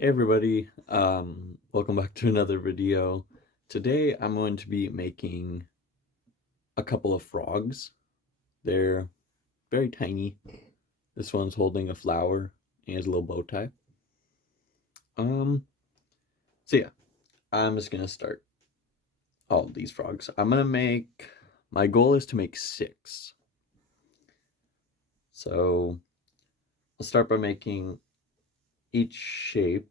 Hey everybody, welcome back to another video. Today I'm going to be making a couple of frogs. They're very tiny. This one's holding a flower and has a little bow tie. Um, so yeah, I'm just gonna start all of these frogs. My goal is to make 6. So I'll start by making each shape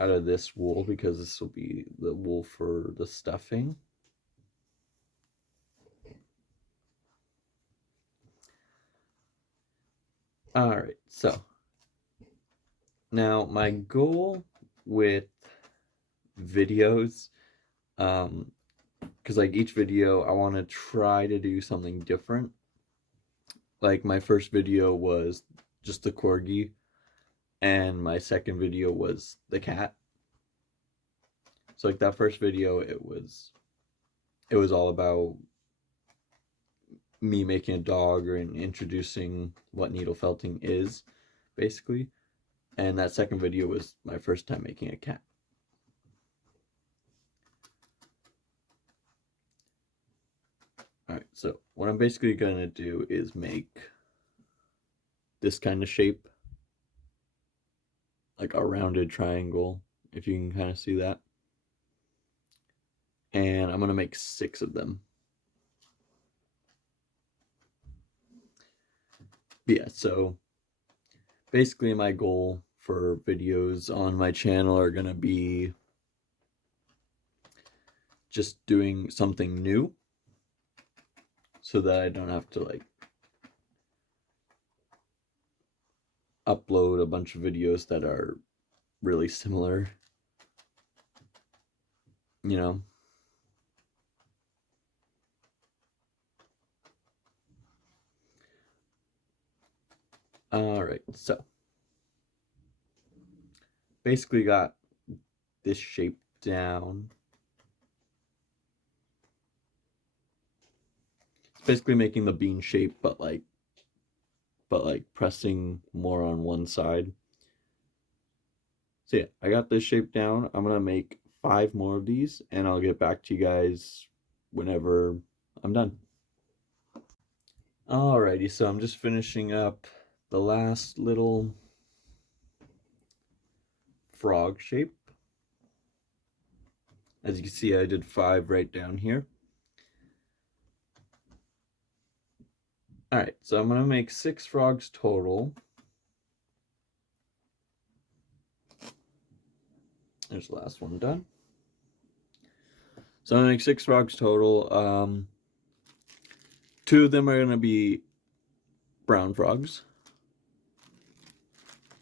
out of this wool because this will be the wool for the stuffing. All right, so now my goal with videos, because like each video I want to try to do something different. Like my first video was just the corgi, and my second video was the cat. So like that first video, it was all about me making a dog and introducing what needle felting is, basically. And that second video was my first time making a cat. Alright, so what I'm basically going to do is make this kind of shape, like a rounded triangle, if you can kind of see that. And I'm going to make 6 of them. Yeah, so basically my goal for videos on my channel are going to be just doing something new so that I don't have to like upload a bunch of videos that are really similar, you know. All right, so basically got this shape down. It's basically making the bean shape, but like pressing more on one side. So yeah, I got this shape down. I'm gonna make 5 more of these, and I'll get back to you guys whenever I'm done. Alrighty, so I'm just finishing up the last little frog shape. As you can see, I did 5 right down here. Alright, so I'm gonna make 6 frogs total. There's the last one done. So I'm gonna make 6 frogs total. 2 of them are gonna be brown frogs.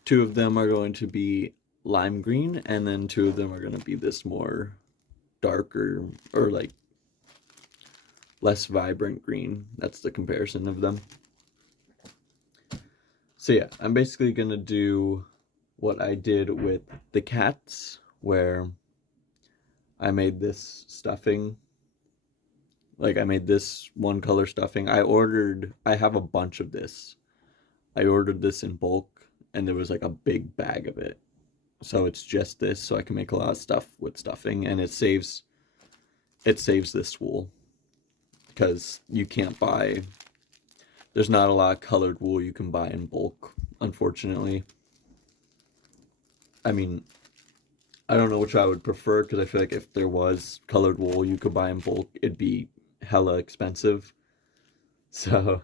2 of them are going to be lime green, and then 2 of them are going to be this more darker, or like less vibrant green. That's the comparison of them. So yeah, I'm basically going to do what I did with the cats, where I made this stuffing. Like I made this one color stuffing. I have a bunch of this. I ordered this in bulk, and there was like a big bag of it. So it's just this, so I can make a lot of stuff with stuffing, and it saves this wool, because you can't buy, there's not a lot of colored wool you can buy in bulk, unfortunately. I mean, I don't know which I would prefer, because I feel like if there was colored wool you could buy in bulk, it'd be hella expensive. So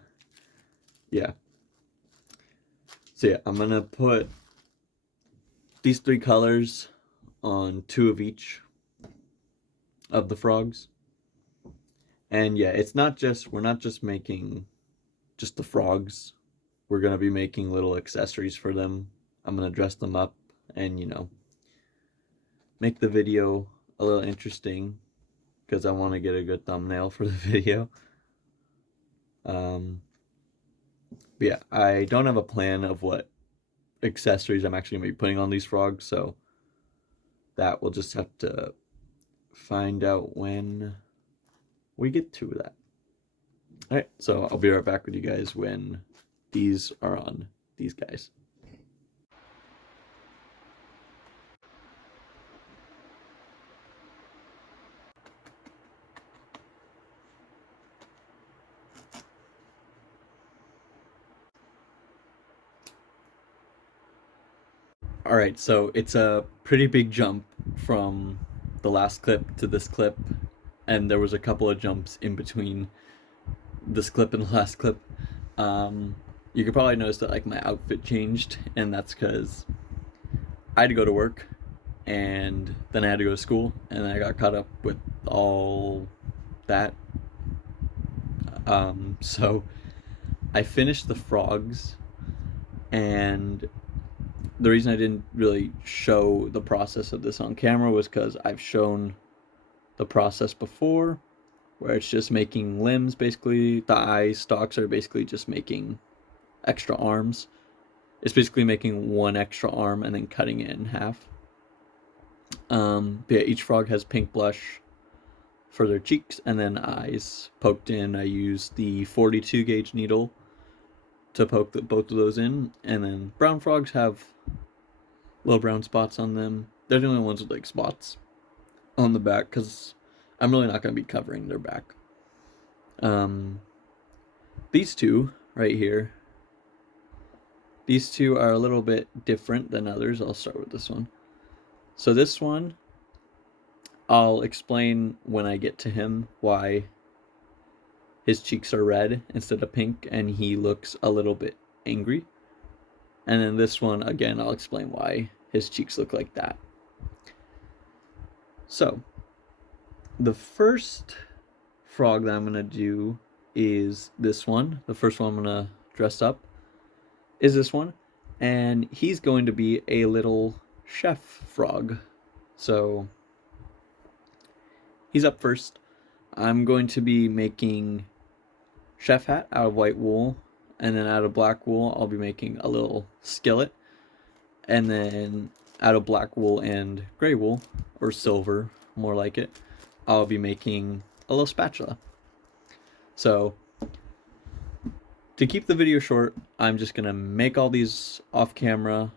yeah, I'm gonna put these 3 colors on 2 of each of the frogs. And yeah, we're not just making just the frogs. We're going to be making little accessories for them. I'm going to dress them up and, make the video a little interesting, because I want to get a good thumbnail for the video. But yeah, I don't have a plan of what accessories I'm actually going to be putting on these frogs, so that we'll just have to find out when we get to that. Alright, so I'll be right back with you guys when these are on these guys. All right, so it's a pretty big jump from the last clip to this clip, and there was a couple of jumps in between this clip and the last clip. Um, you could probably notice that like my outfit changed, and that's because I had to go to work, and then I had to go to school, and I got caught up with all that. So I finished the frogs, and the reason I didn't really show the process of this on camera was because I've shown the process before, where it's just making limbs. Basically, the eye stalks are basically just making extra arms. It's basically making one extra arm and then cutting it in half. But yeah, each frog has pink blush for their cheeks and then eyes poked in. I use the 42 gauge needle to poke both of those in, and then brown frogs have little brown spots on them. They're the only ones with like spots on the back because I'm really not going to be covering their back. Um, these two right here, these two are a little bit different than others. I'll start with this one. So this one, I'll explain when I get to him why his cheeks are red instead of pink and he looks a little bit angry. And then this one, again, I'll explain why his cheeks look like that. So, the first frog that I'm going to do is this one. The first one I'm going to dress up is this one. And he's going to be a little chef frog. So, he's up first. I'm going to be making chef hat out of white wool, and then out of black wool I'll be making a little skillet, and then out of black wool and gray wool, or silver more like it, I'll be making a little spatula. So to keep the video short, I'm just gonna make all these off camera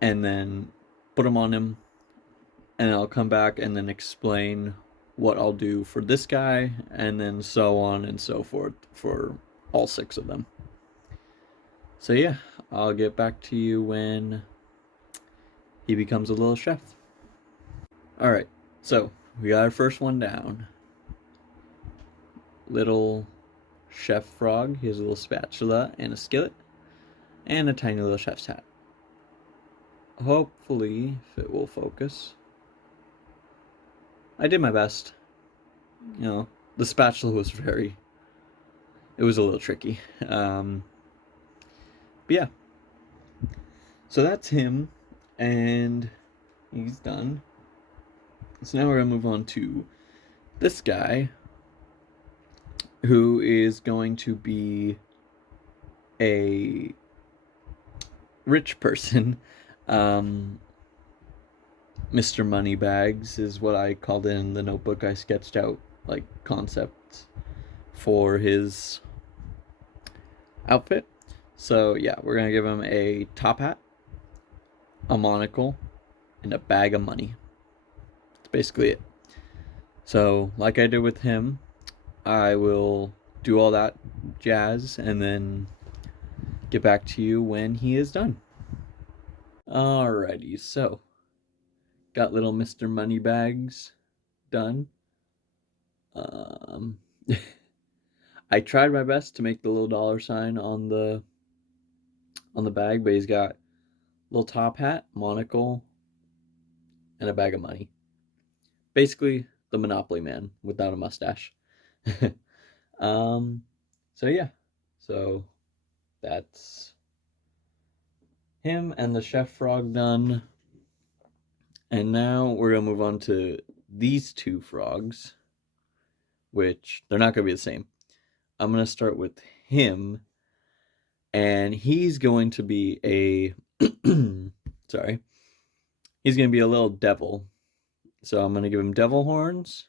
and then put them on him, and I'll come back and then explain what I'll do for this guy, and then so on and so forth for all 6 of them. So yeah, I'll get back to you when he becomes a little chef. Alright, so we got our first one down. Little chef frog. He has a little spatula and a skillet and a tiny little chef's hat. Hopefully, if it will focus. I did my best. You know, the spatula was it was a little tricky. But yeah. So that's him, and he's done. So now we're going to move on to this guy, who is going to be a rich person. Mr. Moneybags is what I called it in the notebook. I sketched out like concepts for his outfit. So yeah, we're gonna give him a top hat, a monocle, and a bag of money. That's basically it. So like I did with him, I will do all that jazz and then get back to you when he is done. Alrighty, so got little Mr. Moneybags done. I tried my best to make the little dollar sign on the bag, but he's got a little top hat, monocle, and a bag of money. Basically, the Monopoly man without a mustache. So yeah, so that's him and the chef frog done. And now we're gonna move on to these 2 frogs, which they're not gonna be the same. I'm gonna start with him, and he's going to be a sorry, he's gonna be a little devil. So I'm gonna give him devil horns,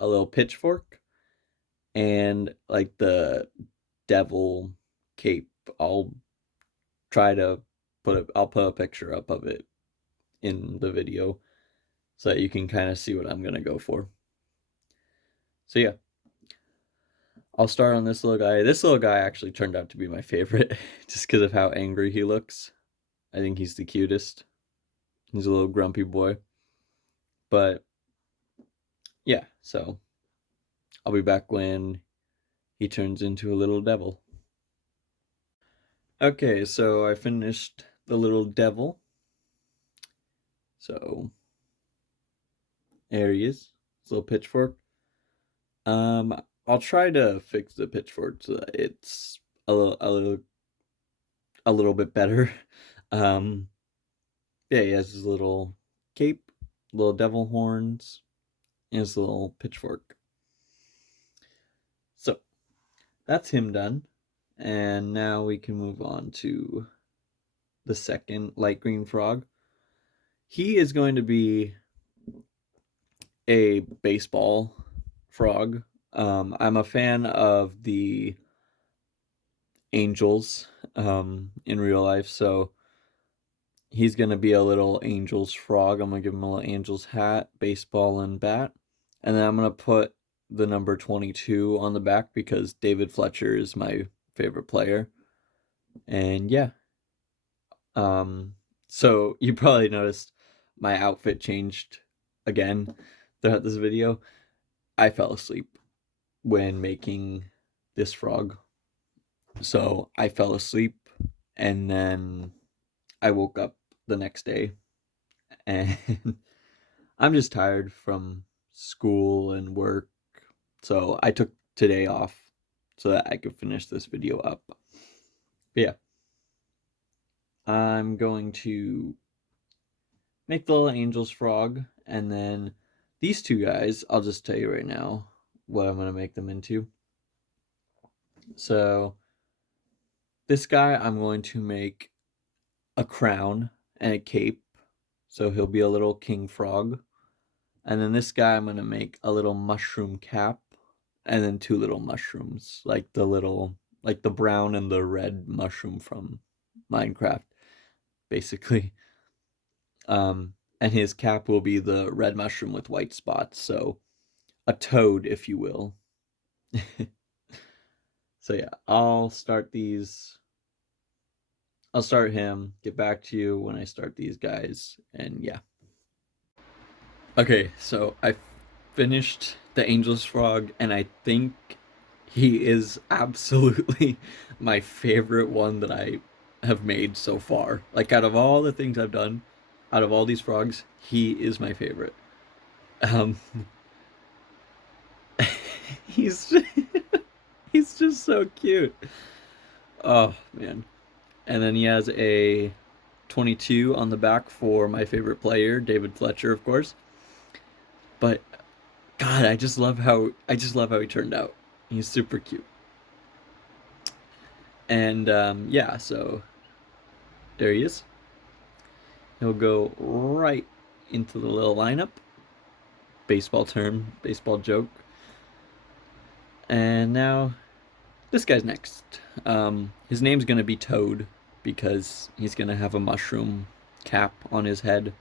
a little pitchfork, and like the devil cape. I'll try to I'll put a picture up of it in the video so that you can kind of see what I'm gonna go for. So yeah, I'll start on this little guy. This little guy actually turned out to be my favorite just because of how angry he looks. I think he's the cutest. He's a little grumpy boy. But yeah, so I'll be back when he turns into a little devil. Okay, so I finished the little devil. So there he is. His little pitchfork. I'll try to fix the pitchfork so that it's a little bit better. Um, yeah, he has his little cape, little devil horns, and his little pitchfork. So that's him done. And now we can move on to the second light green frog. He is going to be a baseball frog. I'm a fan of the Angels in real life, so he's going to be a little Angels frog. I'm going to give him a little Angels hat, baseball, and bat. And then I'm going to put the number 22 on the back because David Fletcher is my favorite player. And yeah. So you probably noticed my outfit changed again throughout this video. I fell asleep when making this frog. So I fell asleep and then I woke up the next day and I'm just tired from school and work. So I took today off so that I could finish this video up. But yeah. I'm going to make the little Angels frog, and then these two guys, I'll just tell you right now what I'm going to make them into. So this guy, I'm going to make a crown and a cape, so he'll be a little king frog. And then this guy, I'm going to make a little mushroom cap, and then two little mushrooms, like the brown and the red mushroom from Minecraft, basically. And his cap will be the red mushroom with white spots, so a toad, if you will. So yeah, I'll start him, get back to you when I start these guys, and yeah. Okay, so I finished the Angel's Frog, and I think he is absolutely my favorite one that I have made so far. Like, out of all the things I've done, out of all these frogs, he is my favorite. Um, he's he's just so cute. Oh man. And then he has a 22 on the back for my favorite player, David Fletcher, of course. But God, I just love how he turned out. He's super cute. And yeah, so there he is. He'll go right into the little lineup. Baseball term, baseball joke. And now this guy's next. His name's gonna be Toad because he's gonna have a mushroom cap on his head.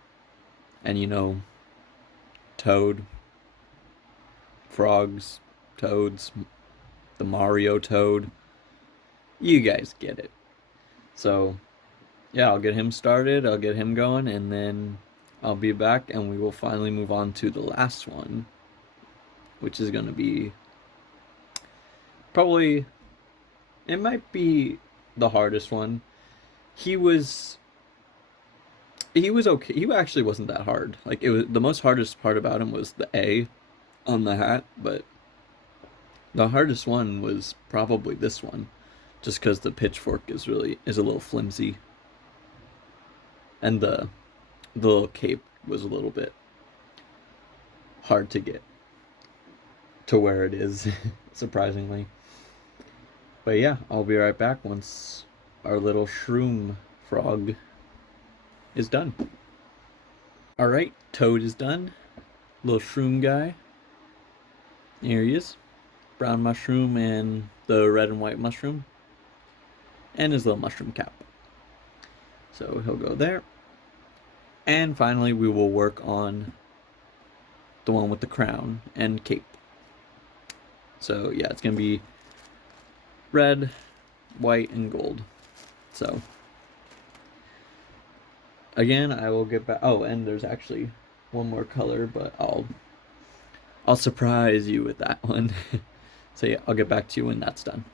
And you know, Toad, frogs, toads, the Mario Toad. You guys get it. So, yeah, I'll get him started, I'll get him going, and then I'll be back and we will finally move on to the last one, which is gonna be probably, it might be the hardest one. He was okay. He actually wasn't that hard. Like, it was the most hardest part about him was the A on the hat, but the hardest one was probably this one, just because the pitchfork is a little flimsy, and the little cape was a little bit hard to get to where it is, surprisingly. But yeah, I'll be right back once our little shroom frog is done. Alright, Toad is done. Little shroom guy. Here he is. Brown mushroom and the red and white mushroom. And his little mushroom cap. So he'll go there. And finally, we will work on the one with the crown and cape. So yeah, it's going to be red, white, and gold. So again, I will get back. Oh, and there's actually one more color, but I'll surprise you with that one. So yeah, I'll get back to you when that's done.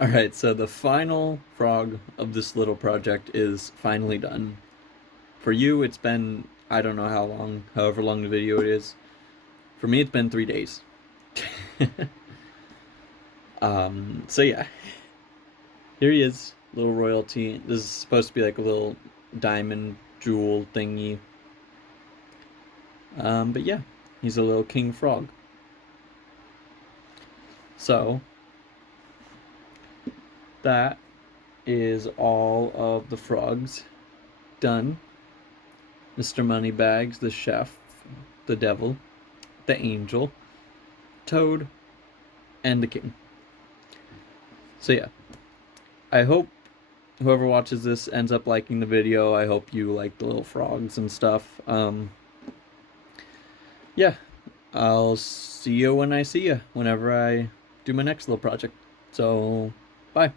All right, so the final frog of this little project is finally done. For you, it's been, I don't know how long, however long the video it is. For me, it's been 3 days. So yeah, here he is, little royalty. This is supposed to be like a little diamond jewel thingy. But yeah, he's a little king frog. So that is all of the frogs done. Mr. Moneybags, the chef, the devil, the angel, Toad, and the king. So yeah, I hope whoever watches this ends up liking the video. I hope you like the little frogs and stuff. Yeah, I'll see you when I see you, whenever I do my next little project. So, bye.